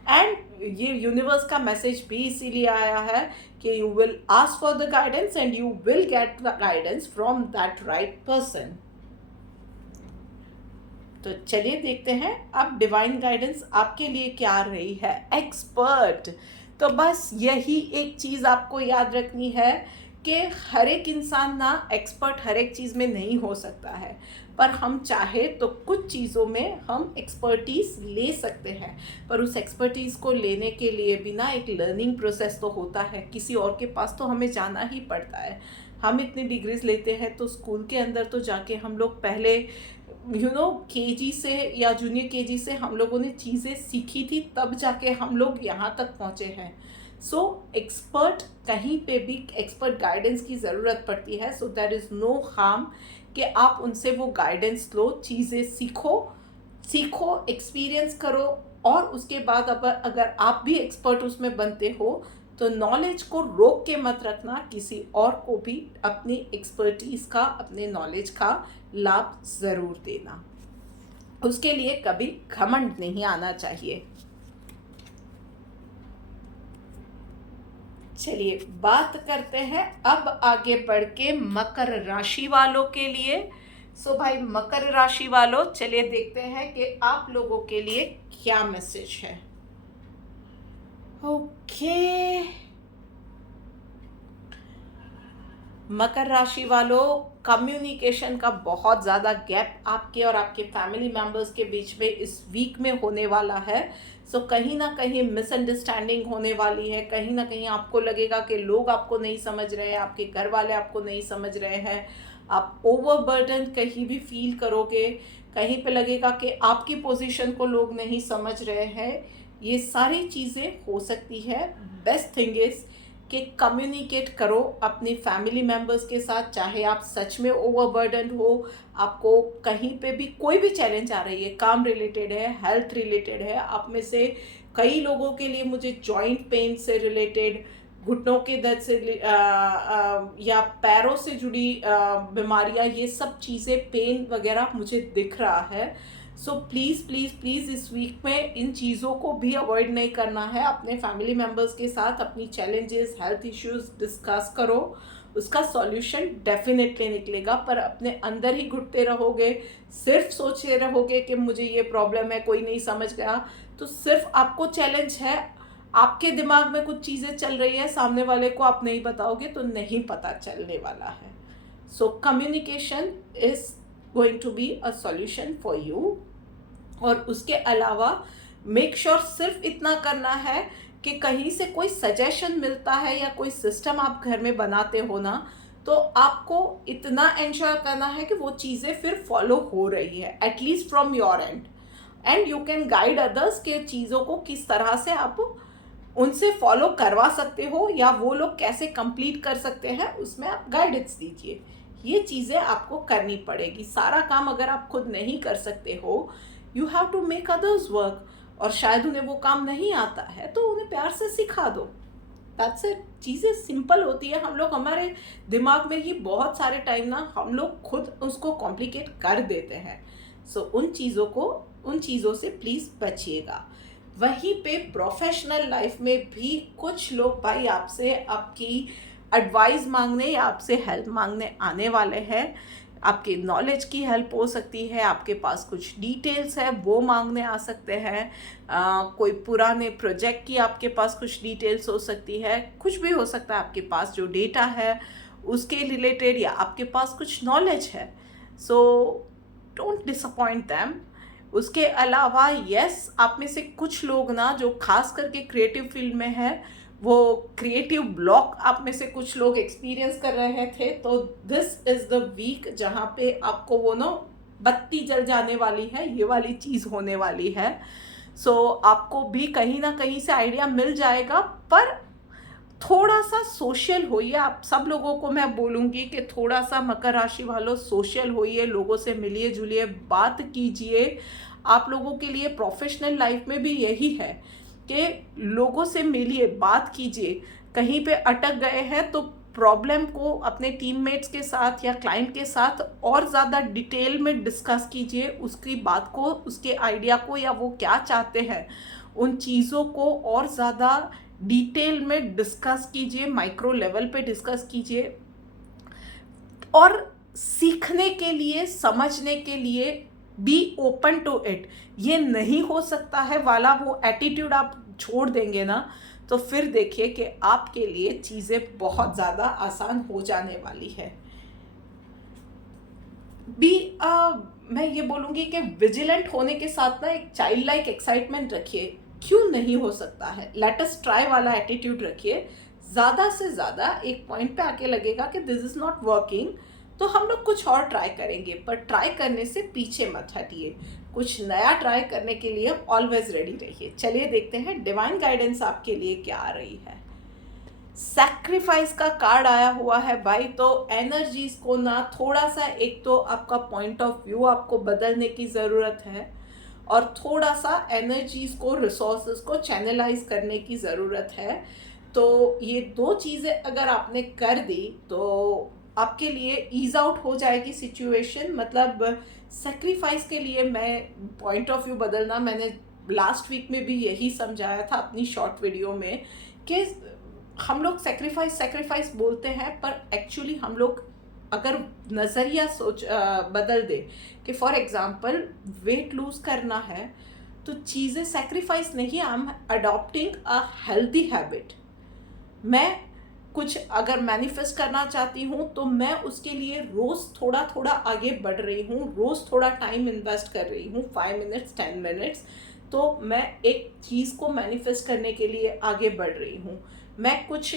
एंड ये यूनिवर्स का मैसेज भी इसीलिए आया है कि you will ask for the guidance and you will get the guidance from that right person. तो चलिए देखते हैं अब डिवाइन गाइडेंस आपके लिए क्या आ रही है। एक्सपर्ट, तो बस यही एक चीज़ आपको याद रखनी है कि हर एक इंसान ना एक्सपर्ट हर एक चीज़ में नहीं हो सकता है, पर हम चाहे तो कुछ चीज़ों में हम एक्सपर्टीज़ ले सकते हैं। पर उस एक्सपर्टीज़ को लेने के लिए भी ना एक लर्निंग प्रोसेस तो होता है, किसी और के पास तो हमें जाना ही पड़ता है। हम इतनी डिग्रीज लेते हैं तो स्कूल के अंदर तो जाके हम लोग पहले केजी से या जूनियर केजी से हम लोगों ने चीज़ें सीखी थी, तब जाके हम लोग यहाँ तक पहुँचे हैं। सो एक्सपर्ट, कहीं पे भी एक्सपर्ट गाइडेंस की ज़रूरत पड़ती है। So there is no harm कि आप उनसे वो गाइडेंस लो, चीज़ें सीखो, एक्सपीरियंस करो। और उसके बाद अगर आप भी एक्सपर्ट उसमें बनते हो तो नॉलेज को रोक के मत रखना, किसी और को भी अपनी एक्सपर्टीज़ का, अपने नॉलेज का लाभ ज़रूर देना। उसके लिए कभी घमंड नहीं आना चाहिए। चलिए बात करते हैं अब आगे बढ़ के मकर राशि वालों के लिए। सो भाई मकर राशि वालों, चलिए देखते हैं कि आप लोगों के लिए क्या मैसेज है। ओके, मकर राशि वालों, कम्युनिकेशन का बहुत ज़्यादा गैप आपके और आपके फैमिली मेम्बर्स के बीच में इस वीक में होने वाला है। सो कहीं ना कहीं मिसअंडरस्टैंडिंग होने वाली है। कहीं ना कहीं आपको लगेगा कि लोग आपको नहीं समझ रहे हैं, आपके घर वाले आपको नहीं समझ रहे हैं, आप ओवरबर्डन कहीं भी फील करोगे, कहीं पे लगेगा कि आपकी पोजीशन को लोग नहीं समझ रहे हैं। ये सारी चीज़ें हो सकती है। बेस्ट थिंग इज़ कि कम्युनिकेट करो अपनी फैमिली मेम्बर्स के साथ, चाहे आप सच में ओवरबर्डन हो, आपको कहीं पे भी कोई भी चैलेंज आ रही है, काम रिलेटेड है, हेल्थ रिलेटेड है। आप में से कई लोगों के लिए मुझे जॉइंट पेन से रिलेटेड, घुटनों के दर्द से या पैरों से जुड़ी बीमारियां, ये सब चीज़ें, पेन वगैरह मुझे दिख रहा है। सो प्लीज़ प्लीज़ प्लीज़ इस वीक में इन चीज़ों को भी अवॉइड नहीं करना है। अपने फैमिली मेम्बर्स के साथ अपनी चैलेंजेस, हेल्थ इश्यूज डिस्कस करो, उसका सॉल्यूशन डेफिनेटली निकलेगा। पर अपने अंदर ही घुटते रहोगे, सिर्फ सोचते रहोगे कि मुझे ये प्रॉब्लम है, कोई नहीं समझ गया, तो सिर्फ आपको चैलेंज है, आपके दिमाग में कुछ चीज़ें चल रही है, सामने वाले को आप नहीं बताओगे तो नहीं पता चलने वाला है। So communication is going to be a solution for you. और उसके अलावा मेक श्योर सिर्फ इतना करना है कि कहीं से कोई सजेशन मिलता है या कोई सिस्टम आप घर में बनाते हो ना, तो आपको इतना एंश्योर करना है कि वो चीज़ें फिर फॉलो हो रही है, at least from your and you can guide others के चीज़ों को किस तरह से आप उनसे फॉलो करवा सकते हो या वो लोग कैसे कंप्लीट कर सकते हैं, उसमें आप गाइडेंस दीजिए। ये चीज़ें आपको करनी पड़ेगी। सारा काम अगर आप खुद नहीं कर सकते हो, you have to make others work. और शायद उन्हें वो काम नहीं आता है तो उन्हें प्यार से सिखा दो। That's it. चीज़ें सिंपल होती है। हम लोग, हमारे दिमाग में ही बहुत सारे टाइम ना हम लोग खुद उसको कॉम्प्लिकेट कर देते हैं। सो उन चीज़ों से प्लीज़ बचिएगा। वहीं पे प्रोफेशनल लाइफ में भी कुछ लोग भाई आपसे आपकी एडवाइस मांगने या आपसे हेल्प मांगने आने वाले हैं। आपके नॉलेज की हेल्प हो सकती है, आपके पास कुछ डिटेल्स है वो मांगने आ सकते हैं, कोई पुराने प्रोजेक्ट की आपके पास कुछ डिटेल्स हो सकती है, कुछ भी हो सकता है आपके पास जो डेटा है उसके रिलेटेड, या आपके पास कुछ नॉलेज है। So don't disappoint them. उसके अलावा यस, आप में से कुछ लोग ना जो खास करके क्रिएटिव फील्ड में है, वो क्रिएटिव ब्लॉक आप में से कुछ लोग एक्सपीरियंस कर रहे थे, तो दिस इज़ द वीक जहाँ पे आपको वो ना बत्ती जल जाने वाली है, ये वाली चीज़ होने वाली है। सो आपको भी कहीं ना कहीं से आइडिया मिल जाएगा, पर थोड़ा सा सोशल होइए। आप सब लोगों को मैं बोलूँगी कि थोड़ा सा मकर राशि वालों सोशल होइए, लोगों से मिलिए जुलिए, बात कीजिए। आप लोगों के लिए प्रोफेशनल लाइफ में भी यही है कि लोगों से मिलिए, बात कीजिए। कहीं पे अटक गए हैं तो प्रॉब्लम को अपने टीममेट्स के साथ या क्लाइंट के साथ और ज़्यादा डिटेल में डिस्कस कीजिए, उसकी बात को, उसके आइडिया को, या वो क्या चाहते हैं उन चीज़ों को और ज़्यादा डिटेल में डिस्कस कीजिए, माइक्रो लेवल पे डिस्कस कीजिए। और सीखने के लिए, समझने के लिए बी ओपन टू इट। ये नहीं हो सकता है वाला वो एटीट्यूड आप छोड़ देंगे ना, तो फिर देखिए कि आपके लिए चीज़ें बहुत ज़्यादा आसान हो जाने वाली है। बी मैं ये बोलूँगी कि विजिलेंट होने के साथ ना एक चाइल्ड लाइक एक्साइटमेंट रखिए। क्यों नहीं हो सकता है, लेट अस ट्राई वाला एटीट्यूड रखिए। ज़्यादा से ज़्यादा एक पॉइंट पे आके लगेगा कि दिस इज़ नॉट वर्किंग, तो हम लोग कुछ और ट्राई करेंगे, पर ट्राई करने से पीछे मत हटिए। कुछ नया ट्राई करने के लिए ऑलवेज रेडी रहिए। चलिए देखते हैं डिवाइन गाइडेंस आपके लिए क्या आ रही है। सैक्रिफाइस का कार्ड आया हुआ है भाई, तो एनर्जीज को ना थोड़ा सा, एक तो आपका पॉइंट ऑफ व्यू आपको बदलने की ज़रूरत है, और थोड़ा सा एनर्जीज को, रिसोर्सेज को चैनलाइज करने की ज़रूरत है। तो ये दो चीज़ें अगर आपने कर दी तो आपके लिए ईज आउट हो जाएगी सिचुएशन। मतलब सेक्रीफाइस के लिए मैं पॉइंट ऑफ व्यू बदलना, मैंने लास्ट वीक में भी यही समझाया था अपनी शॉर्ट वीडियो में कि हम लोग सेक्रीफाइस बोलते हैं, पर एक्चुअली हम लोग अगर नज़रिया बदल दे कि फॉर एग्जांपल वेट लूज करना है, तो चीज़ें सेक्रीफाइस नहीं, I M adopting a healthy habit. मैं कुछ अगर मैनिफेस्ट करना चाहती हूँ तो मैं उसके लिए रोज़ थोड़ा थोड़ा आगे बढ़ रही हूँ, रोज़ थोड़ा टाइम इन्वेस्ट कर रही हूँ, 5 मिनट्स 10 मिनट्स, तो मैं एक चीज़ को मैनिफेस्ट करने के लिए आगे बढ़ रही हूँ। मैं कुछ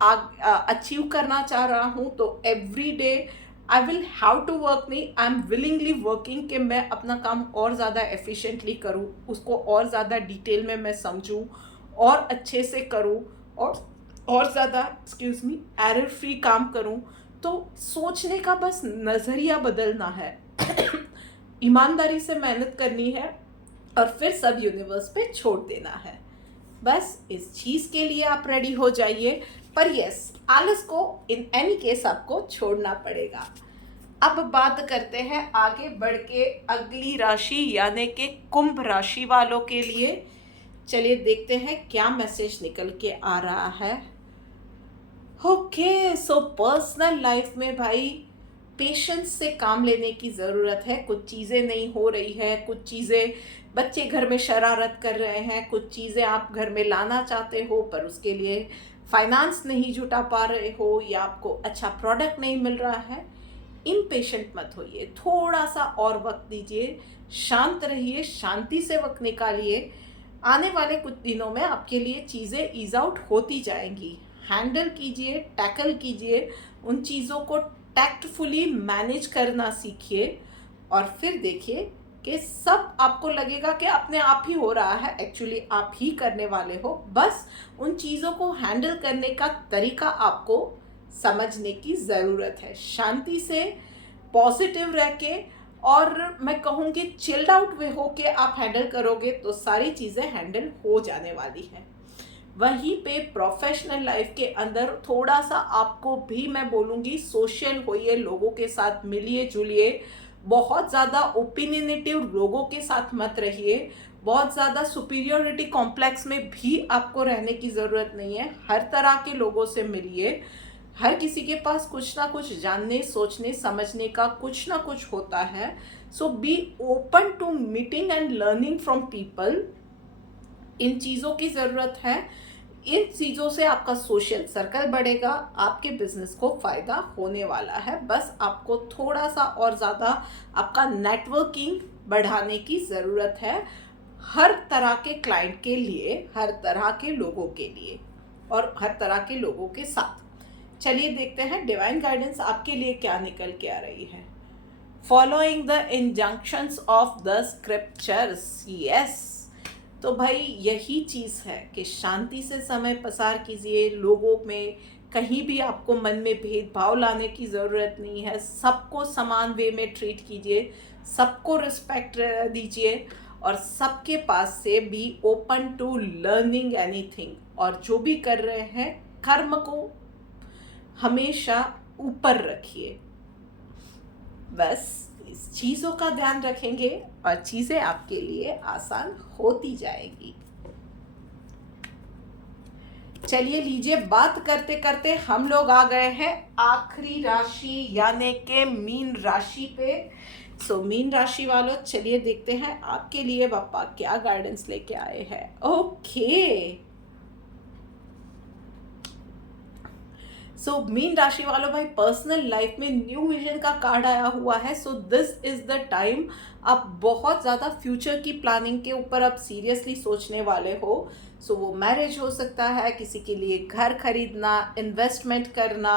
अचीव करना चाह रहा हूँ तो every day I will have to work, नहीं आई एम विलिंगली वर्किंग कि मैं अपना काम और ज़्यादा एफिशिएंटली करूँ, उसको और ज़्यादा डिटेल में मैं समझूँ और अच्छे से करूँ, और ज़्यादा एरर फ्री काम करूं। तो सोचने का बस नज़रिया बदलना है, ईमानदारी से मेहनत करनी है, और फिर सब यूनिवर्स पे छोड़ देना है। बस इस चीज़ के लिए आप रेडी हो जाइए। पर यस, आलस को इन एनी केस आपको छोड़ना पड़ेगा। अब बात करते हैं आगे बढ़ के अगली राशि यानी कि कुंभ राशि वालों के लिए। चलिए देखते हैं क्या मैसेज निकल के आ रहा है। ओके, सो पर्सनल लाइफ में भाई पेशेंस से काम लेने की ज़रूरत है। कुछ चीज़ें नहीं हो रही है, कुछ चीज़ें बच्चे घर में शरारत कर रहे हैं, कुछ चीज़ें आप घर में लाना चाहते हो पर उसके लिए फाइनेंस नहीं जुटा पा रहे हो, या आपको अच्छा प्रोडक्ट नहीं मिल रहा है। इम्पेशेंट मत होइए, थोड़ा सा और वक्त दीजिए, शांत रहिए, शांति से वक्त निकालिए। आने वाले कुछ दिनों में आपके लिए चीज़ें ईज आउट होती जाएंगी। हैंडल कीजिए, टैकल कीजिए, उन चीज़ों को टैक्टफुली मैनेज करना सीखिए, और फिर देखिए कि सब आपको लगेगा कि अपने आप ही हो रहा है, एक्चुअली आप ही करने वाले हो। बस उन चीज़ों को हैंडल करने का तरीका आपको समझने की ज़रूरत है। शांति से, पॉजिटिव रह के, और मैं कहूँगी चिल्ड आउट वे हो के आप हैंडल करोगे तो सारी चीज़ें हैंडल हो जाने वाली हैं। वहीं पे प्रोफेशनल लाइफ के अंदर थोड़ा सा आपको भी मैं बोलूँगी सोशल होइए, लोगों के साथ मिलिए जुलिए, बहुत ज़्यादा ओपिनियनेटिव लोगों के साथ मत रहिए, बहुत ज़्यादा सुपीरियोरिटी कॉम्प्लेक्स में भी आपको रहने की ज़रूरत नहीं है। हर तरह के लोगों से मिलिए, हर किसी के पास कुछ ना कुछ जानने, सोचने, समझने का कुछ ना कुछ होता है। So be open to meeting and learning from people. इन चीज़ों की ज़रूरत है। इन चीज़ों से आपका सोशल सर्कल बढ़ेगा, आपके बिजनेस को फ़ायदा होने वाला है। बस आपको थोड़ा सा और ज़्यादा आपका नेटवर्किंग बढ़ाने की ज़रूरत है, हर तरह के क्लाइंट के लिए, हर तरह के लोगों के लिए और हर तरह के लोगों के साथ। चलिए देखते हैं डिवाइन गाइडेंस आपके लिए क्या निकल के आ रही है। Following the injunctions of the scriptures. Yes, तो भाई यही चीज़ है कि शांति से समय पसार कीजिए। लोगों में कहीं भी आपको मन में भेदभाव लाने की ज़रूरत नहीं है। सबको समान वे में ट्रीट कीजिए, सबको रिस्पेक्ट दीजिए और सबके पास से be open to learning anything. और जो भी कर रहे हैं, कर्म को हमेशा ऊपर रखिए। बस इस चीज़ों का ध्यान रखेंगे और चीज़ें आपके लिए आसान होती जाएगी। चलिए लीजिए, बात करते करते हम लोग आ गए हैं आखिरी राशि यानी के मीन राशि पे। सो मीन राशि वालों, चलिए देखते हैं आपके लिए पापा क्या गाइडेंस लेके आए हैं। ओके, सो मीन राशि वालों भाई, पर्सनल लाइफ में न्यू विजन का कार्ड आया हुआ है। सो दिस इज द टाइम आप बहुत ज़्यादा फ्यूचर की प्लानिंग के ऊपर आप सीरियसली सोचने वाले हो। सो वो मैरिज हो सकता है, किसी के लिए घर खरीदना, इन्वेस्टमेंट करना,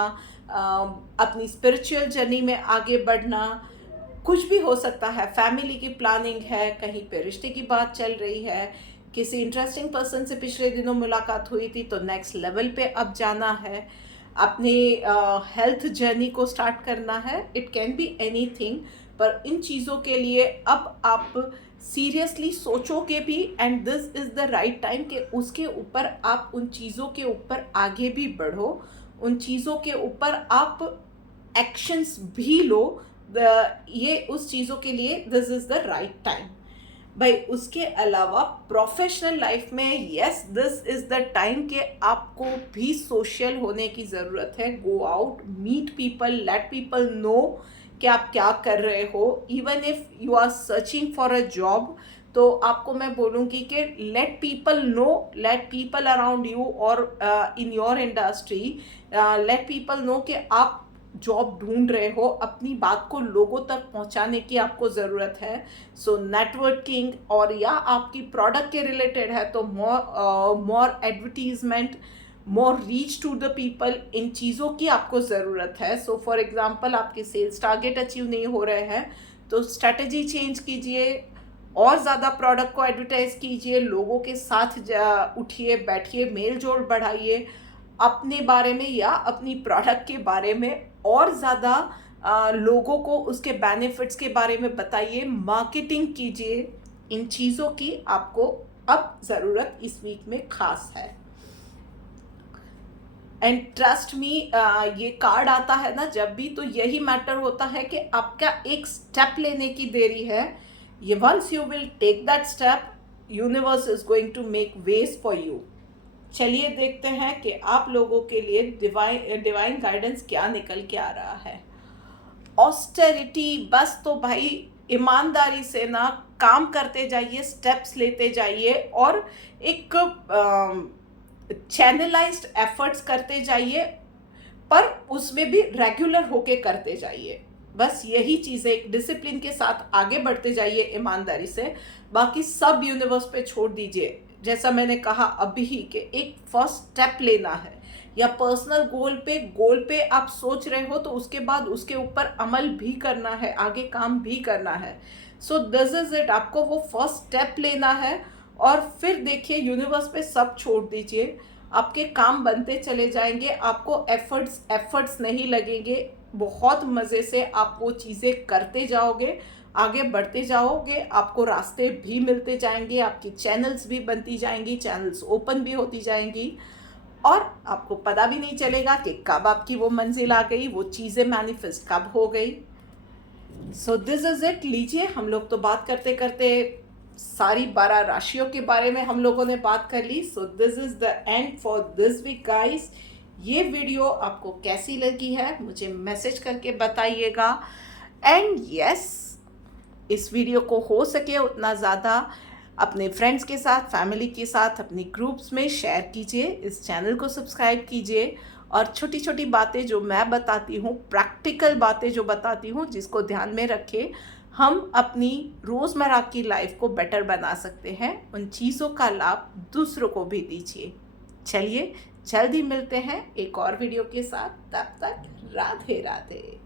अपनी स्पिरिचुअल जर्नी में आगे बढ़ना, कुछ भी हो सकता है। फैमिली की प्लानिंग है, कहीं पे रिश्ते की बात चल रही है, किसी इंटरेस्टिंग पर्सन से पिछले दिनों मुलाकात हुई थी तो नेक्स्ट लेवल पे अब जाना है, अपने हेल्थ जर्नी को स्टार्ट करना है। इट कैन बी एनीथिंग, पर इन चीज़ों के लिए अब आप सीरियसली सोचोगे भी and this is the right time कि उसके ऊपर आप उन चीज़ों के ऊपर आगे भी बढ़ो, उन चीज़ों के ऊपर आप एक्शंस भी लो। ये उस चीज़ों के लिए this is the right time. भाई उसके अलावा प्रोफेशनल लाइफ में yes, this is the time कि आपको भी सोशल होने की ज़रूरत है। Go out, meet people, let people know कि आप क्या कर रहे हो। Even if you are searching for a job, तो आपको मैं बोलूँगी कि let people know, let people around you और in your industry, let people know कि आप जॉब ढूंढ रहे हो। अपनी बात को लोगों तक पहुंचाने की आपको ज़रूरत है। सो नेटवर्किंग, और या आपकी प्रोडक्ट के रिलेटेड है तो more advertisement, more reach to the people, इन चीज़ों की आपको ज़रूरत है। सो फॉर एग्जांपल आपके सेल्स टारगेट अचीव नहीं हो रहे हैं तो स्ट्रैटेजी चेंज कीजिए, और ज़्यादा प्रोडक्ट को एडवर्टाइज कीजिए, लोगों के साथ उठिए बैठिए, मेल जोल बढ़ाइए, अपने बारे में या अपनी प्रोडक्ट के बारे में और ज़्यादा लोगों को उसके बेनिफिट्स के बारे में बताइए, मार्केटिंग कीजिए। इन चीज़ों की आपको अब ज़रूरत इस वीक में खास है। एंड ट्रस्ट मी, ये कार्ड आता है ना जब भी, तो यही मैटर होता है कि आपका एक स्टेप लेने की देरी है। ये once you will take that step, universe is going to make ways for you. चलिए देखते हैं कि आप लोगों के लिए डिवाइन गाइडेंस क्या निकल के आ रहा है। ऑस्टेरिटी, बस तो भाई ईमानदारी से ना काम करते जाइए, स्टेप्स लेते जाइए और एक चैनलाइज्ड एफर्ट्स करते जाइए, पर उसमें भी रेगुलर होके करते जाइए। बस यही चीज़ है, एक डिसिप्लिन के साथ आगे बढ़ते जाइए ईमानदारी से, बाकी सब यूनिवर्स पे छोड़ दीजिए। जैसा मैंने कहा अभी ही कि एक फर्स्ट स्टेप लेना है, या पर्सनल गोल पे आप सोच रहे हो तो उसके बाद उसके ऊपर अमल भी करना है, आगे काम भी करना है। सो दिस इज इट, आपको वो फर्स्ट स्टेप लेना है और फिर देखिए यूनिवर्स पे सब छोड़ दीजिए, आपके काम बनते चले जाएंगे, आपको एफर्ट्स नहीं लगेंगे। बहुत मज़े से आप वो चीज़ें करते जाओगे, आगे बढ़ते जाओगे, आपको रास्ते भी मिलते जाएंगे, आपकी चैनल्स भी बनती जाएंगी, चैनल्स ओपन भी होती जाएंगी और आपको पता भी नहीं चलेगा कि कब आपकी वो मंजिल आ गई, वो चीज़ें मैनिफेस्ट कब हो गई। सो दिस इज इट। लीजिए, हम लोग तो बात करते करते सारी 12 राशियों के बारे में हम लोगों ने बात कर ली। So this is the end for this week guys. ये वीडियो आपको कैसी लगी है मुझे मैसेज करके बताइएगा। एंड यस, इस वीडियो को हो सके उतना ज़्यादा अपने फ्रेंड्स के साथ, फैमिली के साथ, अपने ग्रुप्स में शेयर कीजिए। इस चैनल को सब्सक्राइब कीजिए और छोटी छोटी बातें जो मैं बताती हूँ, प्रैक्टिकल बातें जो बताती हूँ, जिसको ध्यान में रखें हम अपनी रोज़मर्रा की लाइफ को बेटर बना सकते हैं, उन चीज़ों का लाभ दूसरों को भी दीजिए। चलिए जल्द ही मिलते हैं एक और वीडियो के साथ। तब तक राधे राधे।